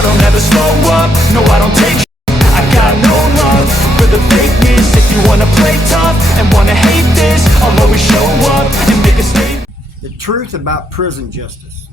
I don't ever slow up, no I don't take I got no love for the fakeness. If you wanna play tough and wanna hate this, I'll always show up and make a statement. The truth about prison justice.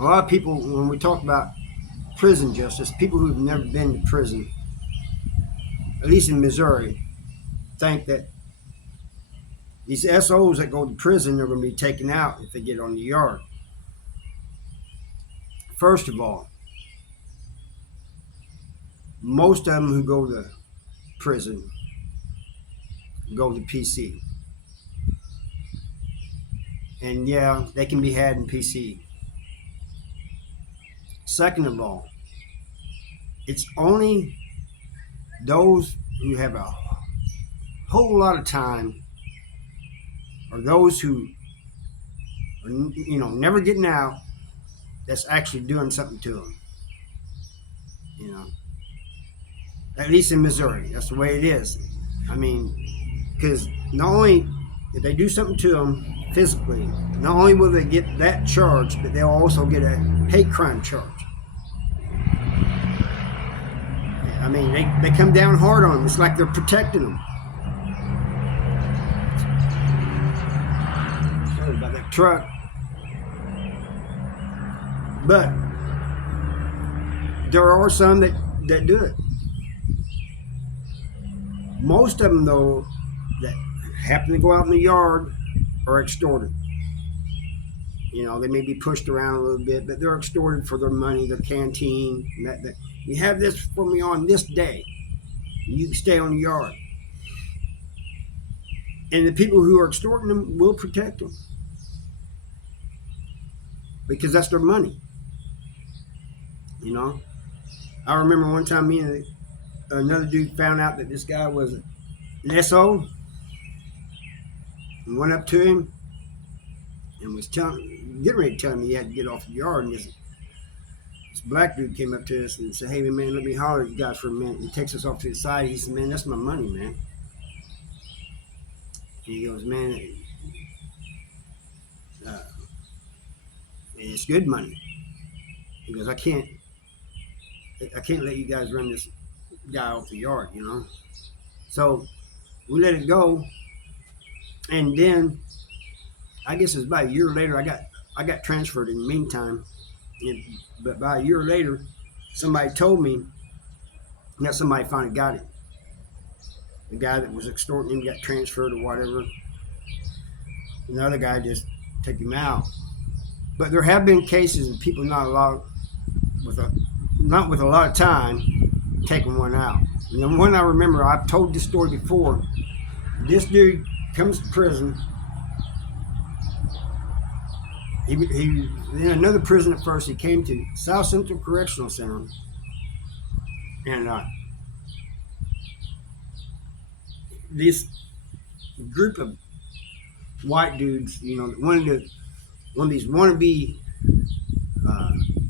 A lot of people, when we talk about prison justice, people who've never been to prison, at least in Missouri, think that these SOs that go to prison are going to be taken out if they get on the yard. First of all, most of them who go to prison go to PC. And yeah, they can be had in PC. Second of all, it's only those who have a whole lot of time, or those who are, never getting out, that's actually doing something to them. At least in Missouri, that's the way it is. I mean, because not only if they do something to them physically, not only will they get that charge, but they'll also get a hate crime charge. I mean, they come down hard on them. It's like they're protecting them. Sorry about that truck. But there are some that do it. Most of them, though, that happen to go out in the yard are extorted. They may be pushed around a little bit, but they're extorted for their money, their canteen, and that. You have this for me on this day, and you can stay on the yard. And the people who are extorting them will protect them because that's their money. I remember one time me and another dude found out that this guy was an SO, and went up to him and was getting ready to tell him he had to get off the yard. And this black dude came up to us and said, "Hey man, let me holler at you guys for a minute." He takes us off to the side. He said, "Man, that's my money, man." And he goes, "Man, it's good money." He goes, I can't let you guys run this guy off the yard, So we let it go, and then I guess it was about a year later. I got transferred in the meantime, but about a year later, somebody told me that somebody finally got him. The guy that was extorting him got transferred or whatever. And the other guy just took him out. But there have been cases of people not with a lot of time taking one out. And the one I remember, I've told this story before. This dude comes to prison. He was in another prison at first. He came to South Central Correctional Center, and this group of white dudes, one of these wannabe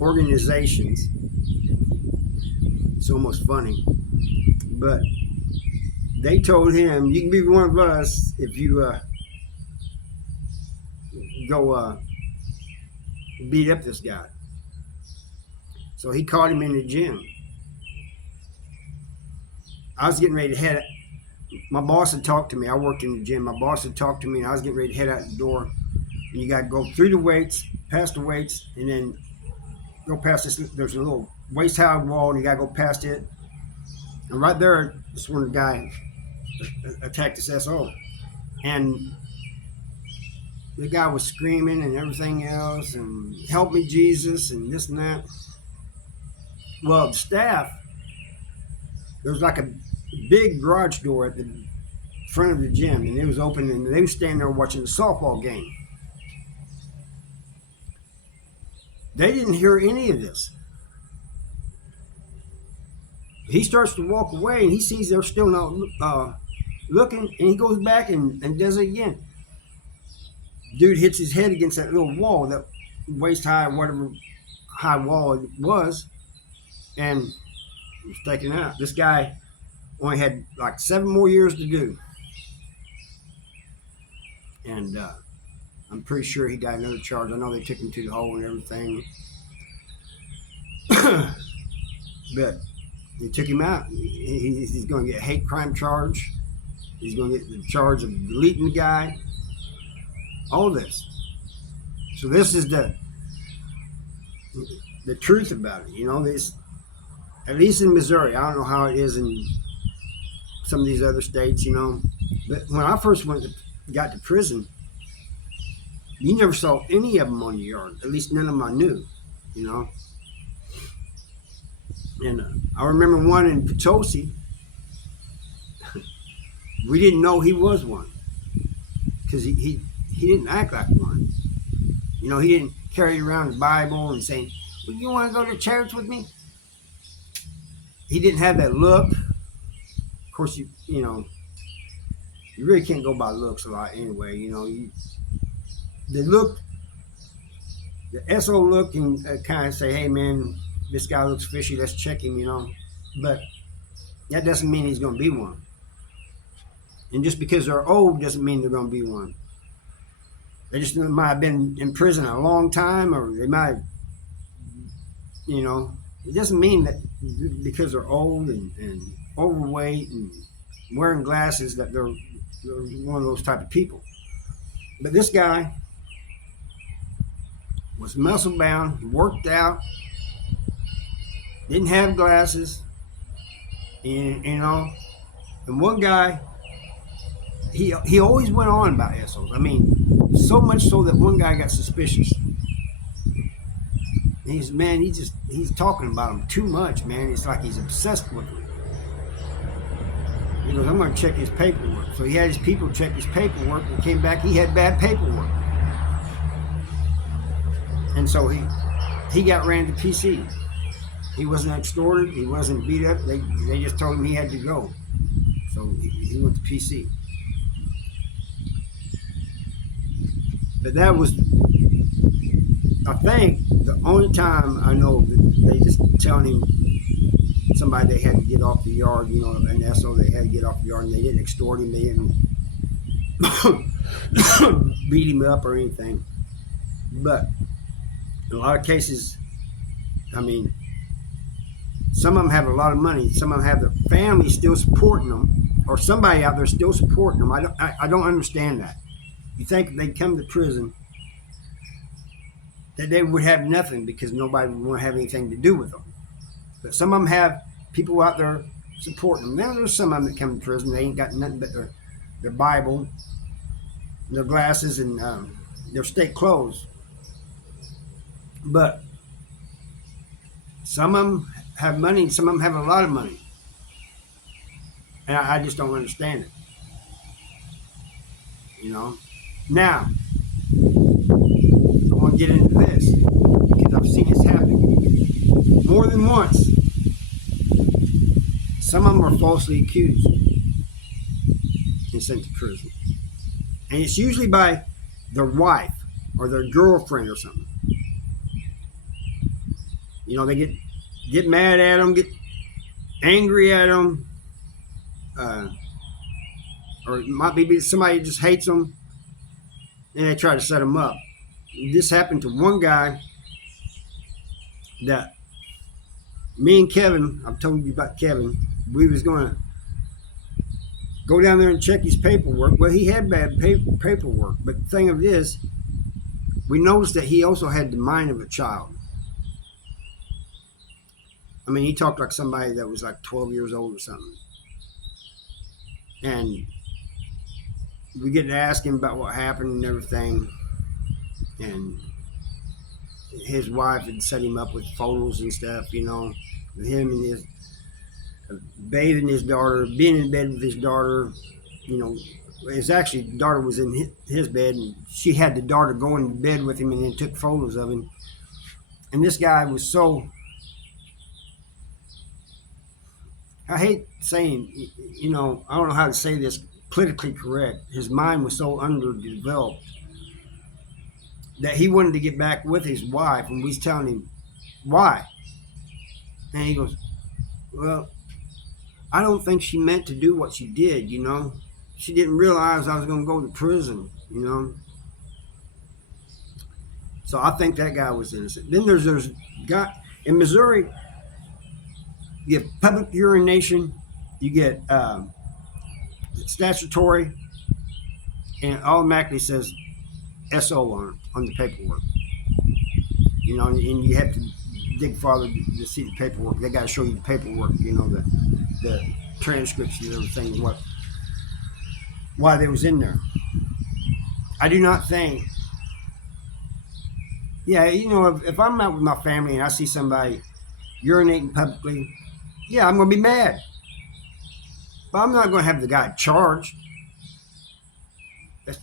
organizations. It's almost funny, but they told him, "You can be one of us if you go beat up this guy." So he caught him in the gym. I was getting ready to head. My boss had talked to me. I worked in the gym. My boss had talked to me, and I was getting ready to head out the door. And you got to go through the weights, past the weights, and then go past this. There's a little waist-high wall, and you got to go past it. And right there, this when the guy attacked this SO. And the guy was screaming and everything else, and "Help me, Jesus," and this and that. Well, the staff, there was like a big garage door at the front of the gym, and it was open, and they were standing there watching the softball game. They didn't hear any of this. He starts to walk away, and he sees they're still not looking, and he goes back and does it again. Dude hits his head against that little wall, that waist high, whatever high wall it was, and was taken out. This guy only had like 7 more years to do, and I'm pretty sure he got another charge. I know they took him to the hole and everything. But they took him out. He's going to get a hate crime charge. He's going to get the charge of deleting the guy. All this. So this is the truth about it. You know, this, at least in Missouri. I don't know how it is in some of these other states, you know. But when I first got to prison, you never saw any of them on the yard. At least none of them I knew, you know. And I remember one in Potosi. We didn't know he was one because he didn't act like one. You know, he didn't carry around the Bible and saying, "Well, you want to go to church with me?" He didn't have that look. Of course, you know, you really can't go by looks a lot anyway. You know, the SO look can kind of say, "Hey, man, this guy looks fishy. Let's check him," you know. But that doesn't mean he's going to be one. And just because they're old doesn't mean they're going to be one. They just might have been in prison a long time, or they might have, you know. It doesn't mean that because they're old and overweight and wearing glasses that they're one of those type of people. But this guy was muscle bound, worked out, didn't have glasses, and you know. And one guy, he always went on about SOs. I mean, so much so that one guy got suspicious. And he's talking about them too much, man. It's like he's obsessed with them. He goes, "I'm going to check his paperwork." So he had his people check his paperwork and came back. He had bad paperwork. And so he got ran to PC. He wasn't extorted. He wasn't beat up. They just told him he had to go. So he went to PC. But that was, I think, the only time I know that they just telling him, somebody they had to get off the yard, you know, an SO they had to get off the yard, and they didn't extort him, they didn't beat him up or anything. But in a lot of cases, I mean, some of them have a lot of money, some of them have their family still supporting them, or somebody out there still supporting them. I don't understand that. You think they'd come to prison that they would have nothing because nobody would want to have anything to do with them. But some of them have people out there supporting them. Then there's some of them that come to prison, they ain't got nothing but their Bible, their glasses, and their state clothes. But some of them have money, some of them have a lot of money. And I just don't understand it. You know? Now, I want to get into this because I've seen this happen more than once. Some of them are falsely accused and sent to prison. And it's usually by their wife or their girlfriend or something. You know, they get mad at them, get angry at them, or it might be somebody just hates them, and they try to set them up. This happened to one guy that me and Kevin, I've told you about Kevin, we was going to go down there and check his paperwork. Well, he had bad paperwork, but the thing of it is, we noticed that he also had the mind of a child. I mean, he talked like somebody that was like 12 years old or something. And we get to ask him about what happened and everything. And his wife had set him up with photos and stuff, you know, with him and his bathing his daughter, being in bed with his daughter. You know, it's actually, the daughter was in his bed, and she had the daughter go in bed with him and then took photos of him. And this guy was so, I hate saying, you know, I don't know how to say this politically correct. His mind was so underdeveloped that he wanted to get back with his wife, and we was telling him, why? And he goes, well, I don't think she meant to do what she did, you know. She didn't realize I was going to go to prison, you know. So I think that guy was innocent. Then there's guy, In Missouri, you get public urination, you get statutory, and it automatically says SO on the paperwork. You know, and you have to dig farther to see the paperwork. They got to show you the paperwork. You know, the transcripts and everything. Why they was in there. I do not think. Yeah, you know, if I'm out with my family and I see somebody urinating publicly, yeah, I'm gonna be mad. But I'm not gonna have the guy charged. That's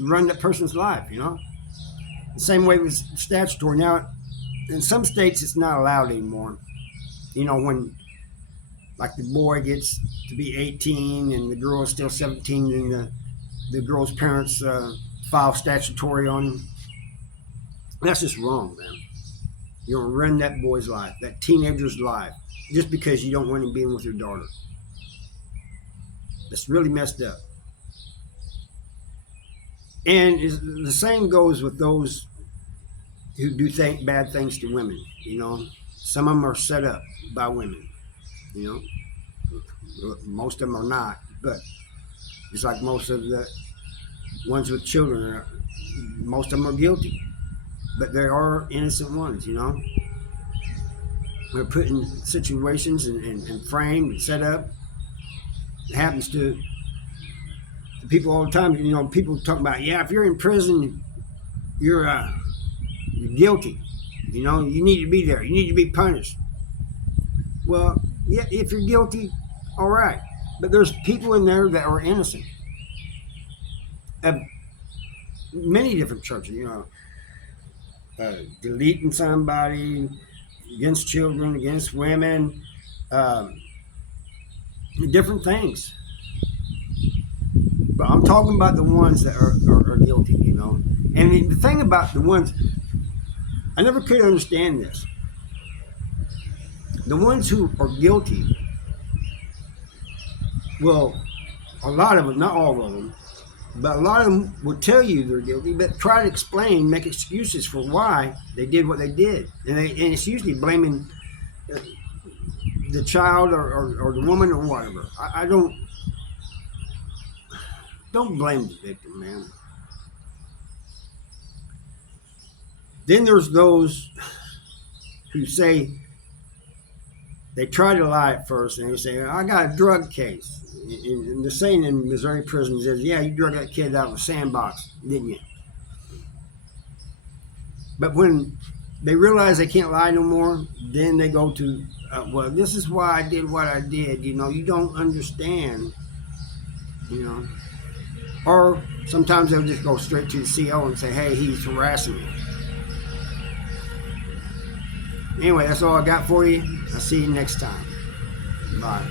run that person's life, you know. The same way with statutory. Now, in some states, it's not allowed anymore. You know, when like the boy gets to be 18 and the girl is still 17, and the girl's parents file statutory on him. That's just wrong, man. You're gonna ruin that boy's life, that teenager's life, just because you don't want him being with your daughter. That's really messed up. And the same goes with those who do bad things to women. You know, some of them are set up by women. You know, most of them are not, but it's like most of the ones with children, most of them are guilty, but there are innocent ones. You know, they're put in situations and framed and set up. It happens to people all the time. You know, people talk about, yeah, if you're in prison, you're guilty. You know, you need to be there. You need to be punished. Well, yeah, if you're guilty, all right. But there's people in there that are innocent. Of many different churches, you know, deleting somebody, against children, against women, different things. But I'm talking about the ones that are guilty, you know. And the thing about the ones, I never could understand this. The ones who are guilty, well, a lot of them, not all of them, but a lot of them will tell you they're guilty, but try to explain, make excuses for why they did what they did. And it's usually blaming the child or the woman or whatever. I don't blame the victim, man. Then there's those who say, they try to lie at first, and they say, I got a drug case. And the saying in Missouri prisons is, yeah, you drug that kid out of a sandbox, didn't you? But when they realize they can't lie no more, then they go to, well, this is why I did what I did. You know, you don't understand, you know. Or sometimes they'll just go straight to the CO and say, hey, he's harassing me. Anyway, that's all I got for you. I'll see you next time. Bye.